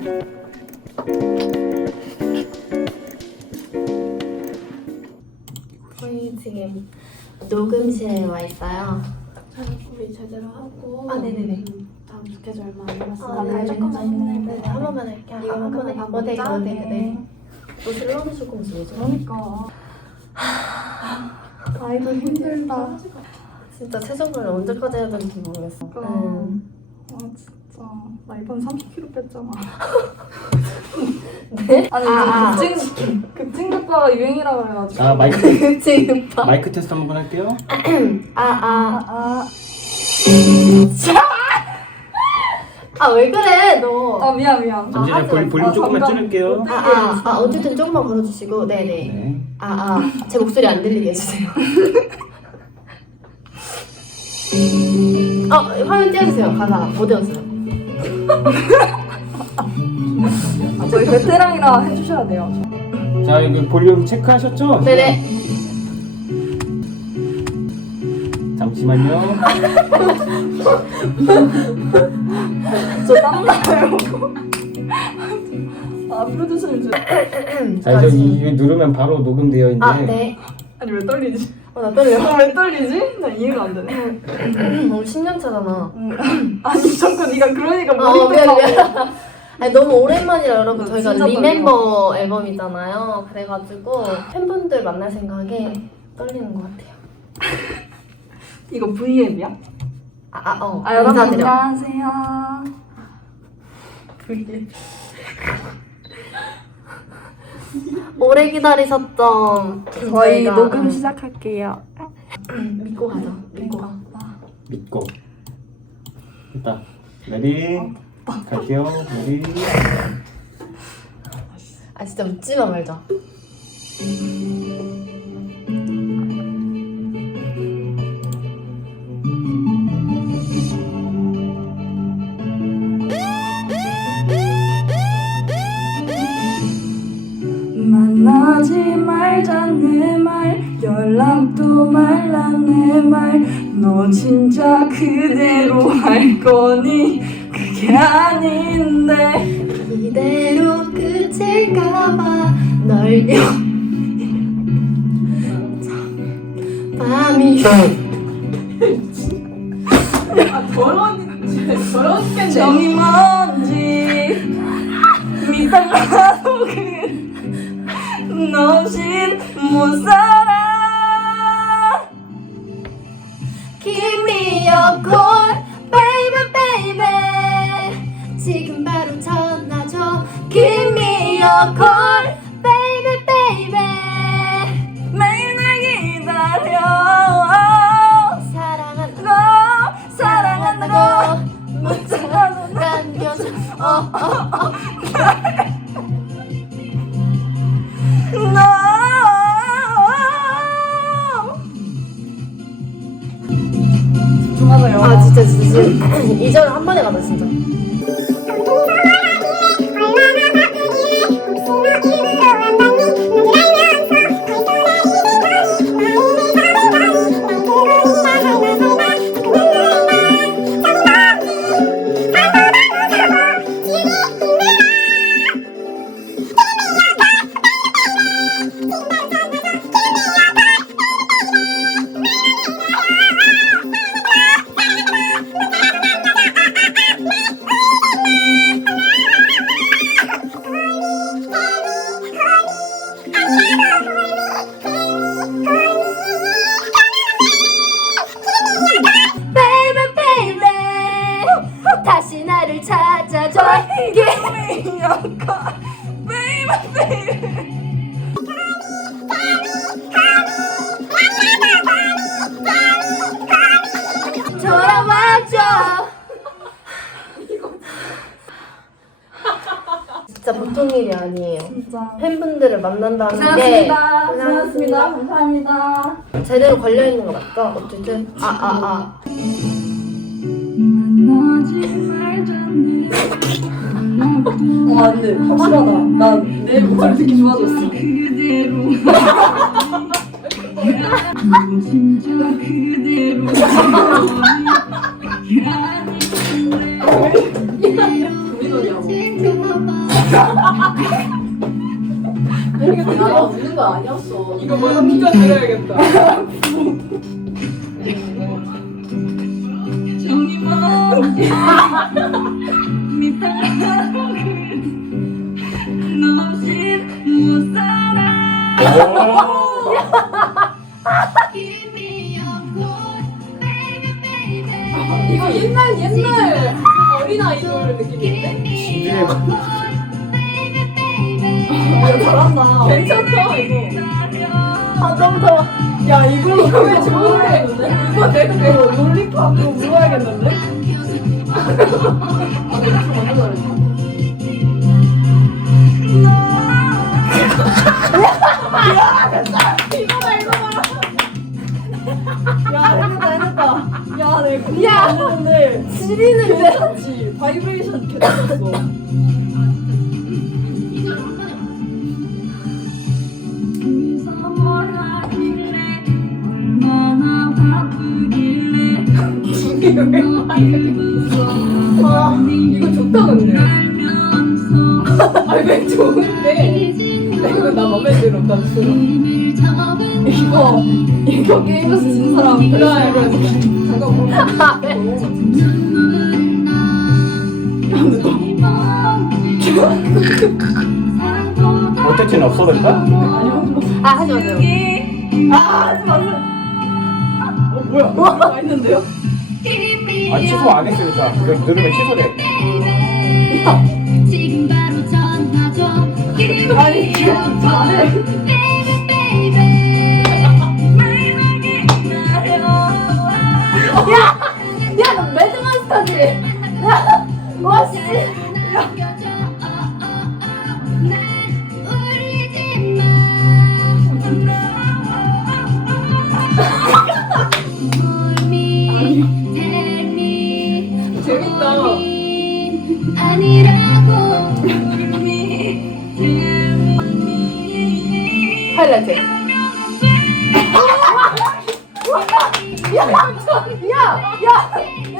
저희 지금 녹음실에 음. 와 있어요. 저희 준비 제대로 하고. 아 네네네. 음, 다음 스케줄 얼마 남았습 아, 조금 남았는데 네. 한 번만 할게요. 아, 아, 한, 한 번에 다 못해. 네. 네. 네. 너 들어오면 조금 더. 그러니까. 아이돌 힘들다. 진짜 최종 발언 음. 제까지 해야 될지 모르겠어. 그 어, 음. 아, 진짜 아, 나이번 30kg 뺐잖아 네? 아니 그 아, 급증 그 아, 급증급파 아. 그 친구, 그 유행이라 그래가지고 아 마이크 급증급 마이크 테스트 한번 할게요 아아아아왜 아. 아, 그래 너아 미안 미안 잠시리야, 아, 볼륨, 볼륨 아, 잠시만 볼륨, 조금만 줄을게요 아아 아, 어쨌든 조금만 불러주시고 네네 아아 네. 아, 제 목소리 안 들리게 해주세요 어 아, 화면 띄워주세요 가사 보드 연습 아, 저희 베테랑이라 해주셔야 돼요. 저. 자, 여기 볼륨 체크하셨죠? 네 잠시만요. 저 땀나요. 아, 프로듀서님. 진짜... 자, 이, 이 누르면 바로 녹음되어 있는데. 아, 네. 아니, 왜 떨리지? 어, 나 떨려. 아, 왜 떨리지? 나 이해가 안 되네. 너무 10년 차잖아. 아 잠깐, 니가 그러니까 머리 떨려. 어, 너무 오랜만이라 여러분, 저희가 리멤버 떨려. 앨범이잖아요. 그래가지고, 팬분들 만날 생각에 떨리는 것 같아요. 이거 VM이야? 아, 아 어. 여러분, 아, 안녕하세요. VM. 오래 기다리셨던 저희 가 녹음 시작할게요. 아, 믿고 가자. 아, 믿고 믿고. 믿고. 됐다. 레디. 갈게요. 레디. 아 진짜 웃지만 말자. 음. 연랑도말랑 내말 너 진짜 그대로 할 거니 그게 아닌데 이대로 끝일까봐 널 밤이 아, 더러운. 정이 뭔지 밑에 가서 그 너신 못살 아 진짜 진짜 2절 응. 한 번에 가다 진짜 게 약간 베 게... 보통 일이 아니에요. 팬분들을 만난다는 고생하습니다 게. 고생하셨습니다. 네. 네. 감사합니다. 감사합니다. 제대로 걸려 있는 거 맞죠? 어쨌든. 봤는 확실하다. 난내 목소리 듣기 좋아졌어. 그대로. 그대로 야, 어, 진짜 그대로. 야, 뭐 그대로 내가 내가. 야, 이거 뭐야 문자 들어야겠다. 정이만 이거 옛날 옛날 어린 아이돌 느낌인데? 진짜 어, <야, 잘한다. 웃음> <괜찮다? 웃음> 이거 잘았나 괜찮다 이거 한점더야 이거 왜 좋은데? 야, 이거 내가 놀리고 한번 물어야겠는데? 아 내가 좀 먼저 잘했어 시리는 왜 하지? 바이브레이션 계속 어 이거 좋다, 근데. 아, 이거 <좋다던네. 웃음> 아, 왜 좋은데. 근데 이거 나 맘에 들었다, 진짜. 이거 이거 게임에서 사람 그거 알고 있어 어쨌든 없어졌다 아 하지 마세요 아 하지 마세요 뭐야? 와 있는데요? 아 취소 안 했으니까 누르면 취소돼. 아니 축하드 멋있어 하이라이트 야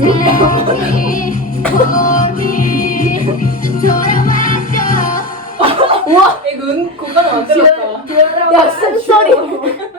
와! 이거 은, 공간을 만들었다. 야, 쓴소리!